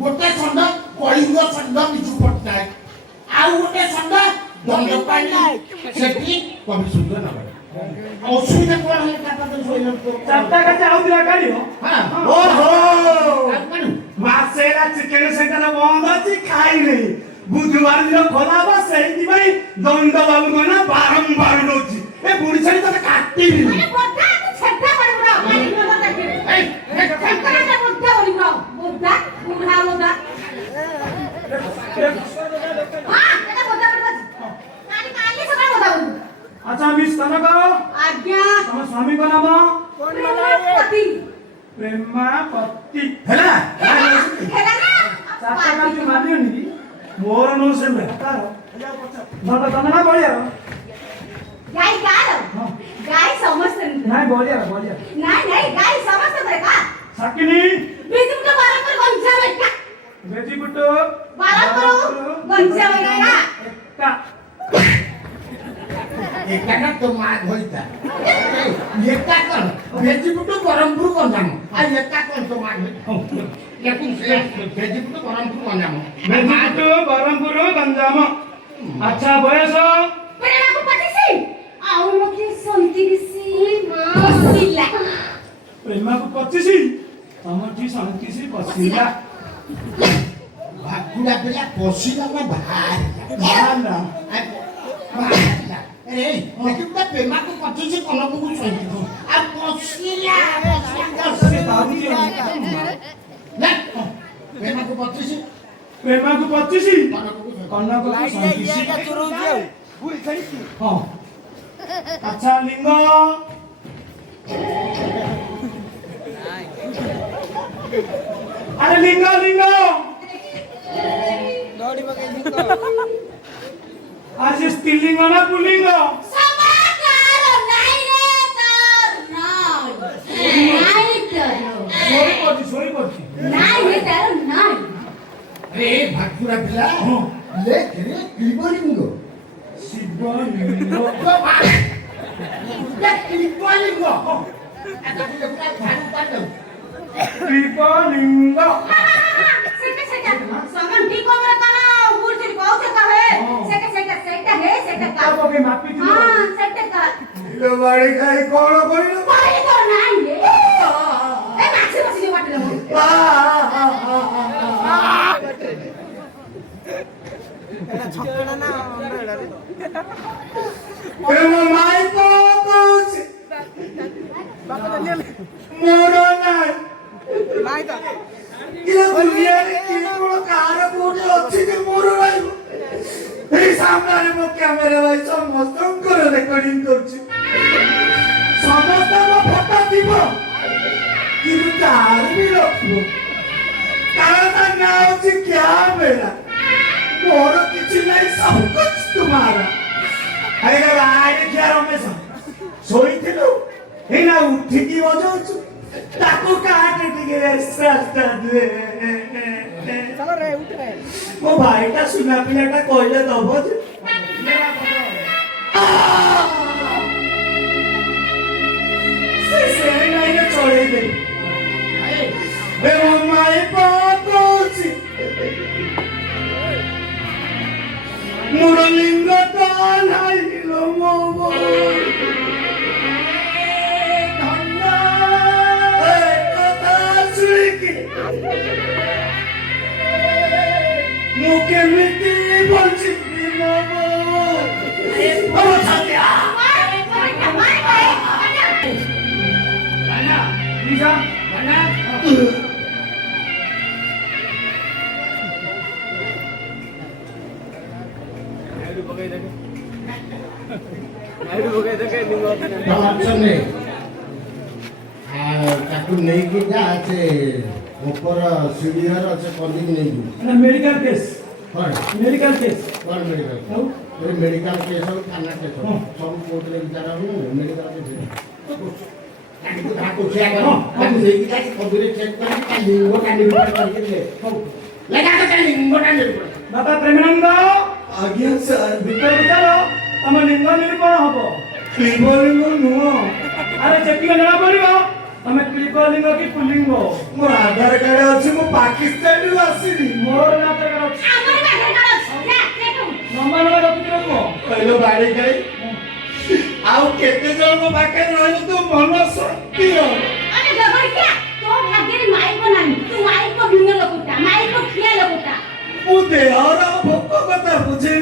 गोटे षंड कलिंग षंड विजु पट्टनायक आउ गोटे षंड दंडपाणी सेठी कवि सूर्य नगर असुविधा कोन है चारटा का आउ दिला काढी हां ओहो मासेरा चिकन सेंटर बंद अछि खाई नहीं बुधवार दिन खोला बा सेही भाई दंड बाबू ना बारंबार नोची ए बुढ़ी छड़ी तो काटी अरे बोधा तू छड्डा पड़ बुरा मारी न देखे ए छड्डा ना बोधा बोली बुरा बोधा बुढ़ा बोधा हां एटा बोधा पड़ काली काली सका बोधा बोली अच्छा मिस तनका आज्ञा तम स्वामी को नाम पति प्रेमापति हेला हेला ना चारटा का जो मानियो नी मोर नो से बेकार नट तनका बलिया गाय गाय गाय समस्त नाही बलिया नाही गाय समस्त बरे का साकिनी बेजीपुट बारंबार गंजा बैठा बेजीपुट बारंबार गंजा बैठा एका ना तो मार होईता एका कोन बेजीपुट परमपुर गंजाम आ एका कोन तो मार लेकिन से बेजीपुट परमपुर गंजाम बेजीपुट बरमपुर गंजाम अच्छा बयस प्रेरणा को पतिसी आउ मके संतिसी पसिला प्रेमा को 25 तमठी 37 पसिला भाकुड़ा बेला पसिला ना भार भाला अरे लेकिन तो प्रेमा को 25 कोन को संति आ पसिला से दादी ना प्रेमा को 25 प्रेमा को 25 कन्ना को 37 हां अच्छा लिंग अरे लिंग आज स्त्रीलिंग ना पुल्लिंग समाकार नाही रे तर नाही तर सोई पड़ती नाही रे तर नाही अरे भाकुड़ा बेला ले रे क्लिबलिंग शिवलिंग क्लिबलिंग आता तुझे काय भान पाडलं कृपलिंग सेटा सगन ठीक होबरे ताना उडची पाउच का है सेटा का तो भी मापी थी हां सेटा का लो बाड़ी खाई कोण करिलो पाई तो नाही रे ए माछी बसी जो बाटले मो एटा छक्कड़ा ना अंडा रे ए माई को कुछ बापा ले मोरो नाही नाही तो ये दुनिया रे की कोण कार कोड अछि जे मोरो नाही ए सामने रे मो कैमरा भाई समस्त कर रेकॉर्डिंग करछि समस्त को फोटो দিব কিন্তু তার भी रखो कारण ना होछि कैमरा मोर किछि नहीं सब कुछ तुम्हारा अरे भाई क्या रमेश सोईथिलु एना उठी की बजाउछु ताको काट टिके रास्ता दे चलो रे उठ रे मो भाईटा सुना पिलाटा कहले दबो जे से नहीं ने चले दे ए मो माई पाकोसी मुरलिंग कान हाइलो मो धन्ना ए कथा सुइकी मुके मिटी बोलछि मो ए ओ छतिया ना निजा ना आइडू बगे देखे निंगो ताकू नहीं कि जा से ଉପର ସିଡିଆର ସେ କନ୍ଦିକି ନେଇଯିବୁ ମାନେ ମେଡିକାଲ କେସ୍ କ'ଣ ମେଡିକାଲ କେସ୍ କ'ଣ ମେଡିକାଲ ଆଉ ମେଡିକାଲ କେସ୍ ହଉ ଥାନା କେସ୍ ହଉ ହଁ। ସବୁ କୋର୍ଟରେ ବିଚାର ହବ ମେଡିକାଲ କେସ୍ ତାକୁ ଯାହା କରୁଛି ଆଗ ହଁ। ତାକୁ ଦେଇକି ଯାଇ କବିରେ ଚେକ୍ କରିକି ତା ଲିଙ୍ଗଟା ନିର୍ଭର କରିକି ଲେ ହଉ ଲେଖା ତ ତା ଲିଙ୍ଗଟା ନିର୍ଭର ବାବା ପ୍ରେମାନନ୍ଦ ଆଜ୍ଞା ସାର୍ ଭିତରକୁ ଚାଲ ତମ ଲିଙ୍ଗ ନିରୂପଣ ହବ କ୍ଲିବଲିଙ୍ଗ ନୁହଁ ଆରେ ଯେତିକି ଜଣା ପଡିବ ତମେ କ୍ଲିପଲିଙ୍ଗ କି ପୁଲିଙ୍ଗ ମୋର ଆଧାର କାର୍ଡ ଅଛି ମୁଁ ପାକିସ୍ତାନରୁ ଆସିନି ମୋର ନାଚ ଅଛି ଆମର ବାହାରେ କାଳ ଅଛି ଯା ଦେଖୁ ନମ୍ବର ନମ୍ବର ରଖିଥିବ କୁହ କହିଲ ବାଡି ଖାଇ ଆଉ କେତେ ଜଣଙ୍କ ପାଖରେ ରହିଲେ ତୁ ମନ ଶକ୍ତି ହବ আরে জগরিয়া তো ভাগ্যের মাইক নাই তুই মাইক ভিন্ন লোকটা মাইক খিয়া লোকটা ମୁଁ ଦେହର ଭୋକ କଥା ବୁଝେଇ